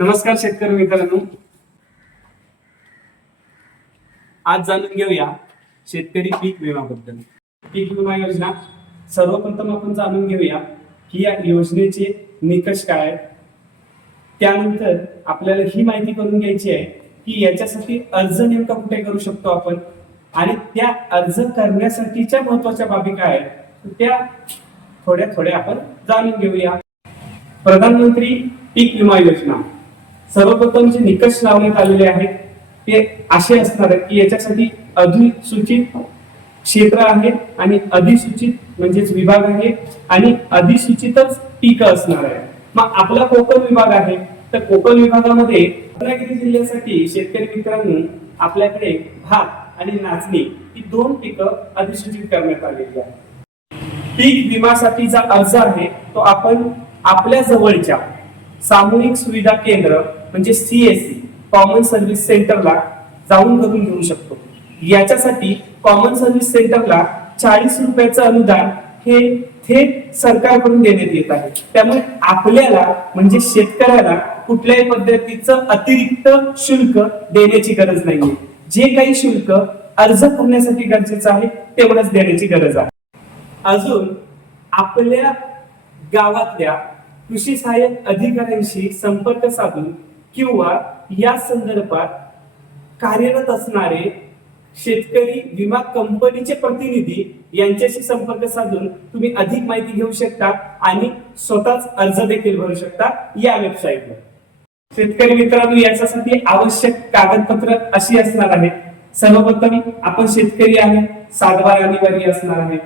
नमस्कार शेतकरी मित्रांनो, आज जाणून घेऊया शेतकरी पीक विम्याबद्दल. पीक विमा योजना सर्वप्रथम आपण जाणून घेऊया की या योजनेचे निकष काय आहेत. त्यानंतर आपल्याला ही माहिती करून घ्यायची आहे की याच्यासाठी अर्ज नेमका कुठे करू शकतो आपण, आणि त्या अर्ज करण्यासाठीच्या महत्वाच्या बाबी काय आहेत त्या थोड्या आपण जाणून घेऊया. प्रधानमंत्री पीक विमा योजना सर्वप्रथम जे निकष लावण्यात आलेले आहेत ते असे असणार आहेत की याच्यासाठी अधिसूचित क्षेत्र आहे आणि अधिसूचित म्हणजेच विभाग आहे आणि अधिसूचितच पीक असणार आहे. मग आपला कोकण विभाग आहे, तर कोकण विभागामध्ये रत्नागिरी जिल्ह्यासाठी शेतकरी मित्रांनो आपल्याकडे भात आणि नाचणी ही दोन पिकं अधिसूचित करण्यात आलेली आहे. पीक विमासाठीचा अर्ज आहे तो आपण आपल्या जवळच्या सामूहिक सुविधा केंद्र म्हणजे सीएससी कॉमन सर्व्हिस सेंटरला जाऊन करून घेऊ शकतो. याच्यासाठी कॉमन सर्व्हिस सेंटरला 40 रुपयाचं अनुदान हे थेट सरकारकडून देण्यात येत आहे. त्यामुळे आपल्याला म्हणजे शेतकऱ्याला कुठल्याही पद्धतीचं अतिरिक्त शुल्क देण्याची गरज नाहीये. जे काही शुल्क अर्ज करण्यासाठी गरजेचं आहे तेवढंच देण्याची गरज आहे. अजून आपल्या गावातल्या कृषी सहाय्यक अधिकाऱ्यांशी संपर्क साधून किंवा या संदर्भात कार्यरत असणारे शेतकरी विमा कंपनीचे प्रतिनिधी यांच्याशी संपर्क साधून तुम्ही अधिक माहिती घेऊ शकता आणि स्वतःच अर्ज देखील भरू शकता या वेबसाईटवर. शेतकरी मित्रांनो, याच्यासाठी आवश्यक कागदपत्र अशी असणार आहेत. सर्वप्रथम आपण शेतकरी आहे, सातबार अनिवार्य असणार आहे.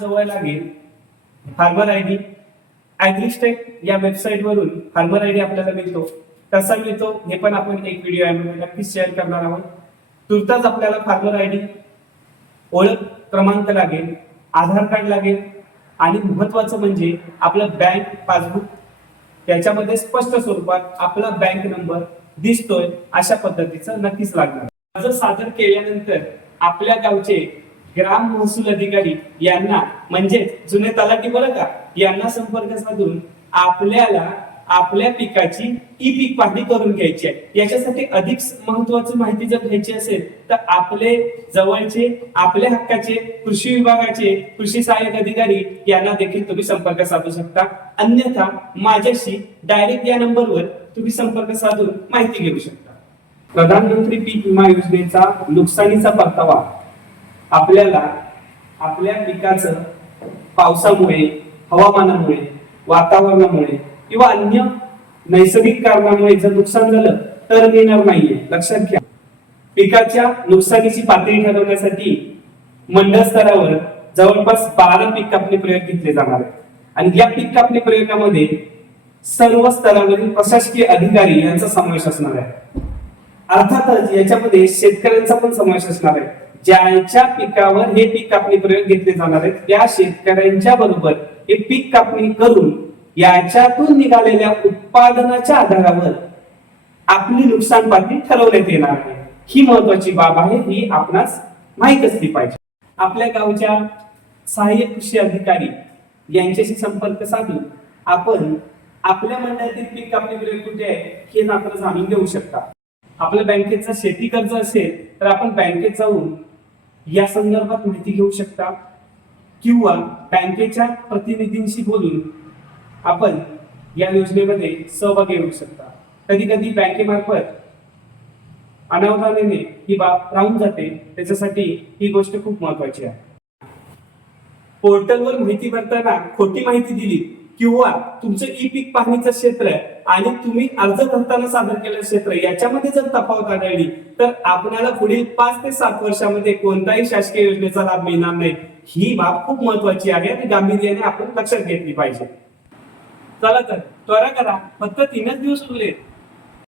जवळ लागेल फार्मर आयडी. ऍग्रीस्टेक या वेबसाईट वरून फार्मर आयडी आपल्याला मिळतो. कसा मिळतो हे पण आपण एक व्हिडिओ नक्कीच शेअर करणार आहोत. तुर्तास आपल्याला फार्मर आयडी, ओळख क्रमांक लागेल, आधार कार्ड लागेल आणि महत्वाचं म्हणजे आपलं बँक पासबुक. त्याच्यामध्ये स्पष्ट स्वरूपात आपला बँक नंबर दिसतोय अशा पद्धतीचं नक्कीच लागणार. अर्ज सादर केल्यानंतर आपल्या गावचे ग्राम महसूल अधिकारी यांना म्हणजे जुने तलाठी बरं का, यांना संपर्क साधून आपल्याला आपल्या पिकाची ई पीक पाहणी करून घ्यायची आहे. याच्यासाठी अधिक महत्वाची माहिती जर घ्यायची असेल तर आपले जवळचे आपल्या हक्काचे कृषी विभागाचे कृषी सहाय्यक अधिकारी यांना देखील तुम्ही संपर्क साधू शकता. अन्यथा माझ्याशी डायरेक्ट या नंबरवर तुम्ही संपर्क साधून माहिती घेऊ शकता. प्रधानमंत्री पीक विमा योजनेचा नुकसानीचा परतावा आपल्याला आपल्या पिकाचं पावसामुळे, हवामानामुळे, वातावरणामुळे किंवा अन्य नैसर्गिक कारणामुळे जर नुकसान झालं तर मिळणार नाहीये. लक्षात घ्या. पिकाच्या नुकसानीची पातळी ठरवण्यासाठी मंडळ स्तरावर जवळपास 12 पीक कापणी प्रयोग घेतले जाणार आहेत आणि या पीक कापणी प्रयोगामध्ये सर्व स्तरावरील प्रशासकीय अधिकारी यांचा समावेश असणार आहे. अर्थातच याच्यामध्ये शेतकऱ्यांचा पण समावेश असणार आहे. ज्यांच्या पिकावर हे पीक कापणी प्रयोग घेतले जाणार आहेत त्या शेतकऱ्यांच्या बरोबर हे पीक कापणी करून याच्यातून निघालेल्या उत्पादनाच्या आधारावर आपली नुकसान पातळी ठरवण्यात येणार आहे. ही महत्वाची बाब आहे, ही आपणास माहित असली पाहिजे. आपल्या गावच्या सहाय्यक कृषी अधिकारी यांच्याशी संपर्क साधून आपण आपल्या मंडळातील पीक कापणी प्रयोग कुठे आहे हे आपण जाणून घेऊ शकता. आपल्या बँकेचा शेती कर्ज असेल तर आपण बँकेत जाऊन या संदर्भात माहिती घेऊ शकता किंवा बँकेच्या प्रतिनिधींशी बोलून आपण या योजनेमध्ये सहभागी होऊ शकता. कधी कधी बँकेमार्फत अनावधानाने ही बाब राहून जाते, त्याच्यासाठी ही गोष्ट खूप महत्वाची आहे. पोर्टलवर माहिती भरताना खोटी माहिती दिली किंवा तुमचं ई पीक पाहणीचं क्षेत्र आणि तुम्ही अर्ज करताना सादर केलेलं क्षेत्र याच्यामध्ये जर तफावत आढळली तर आपल्याला पुढील 5 ते 7 वर्षामध्ये कोणताही शासकीय योजनेचा लाभ मिळणार नाही. ही बाब खूप महत्वाची आहे आणि गांभीर्याने आपण लक्षात घेतली पाहिजे. चला तर त्वरा करा, फक्त 3च दिवस उरले.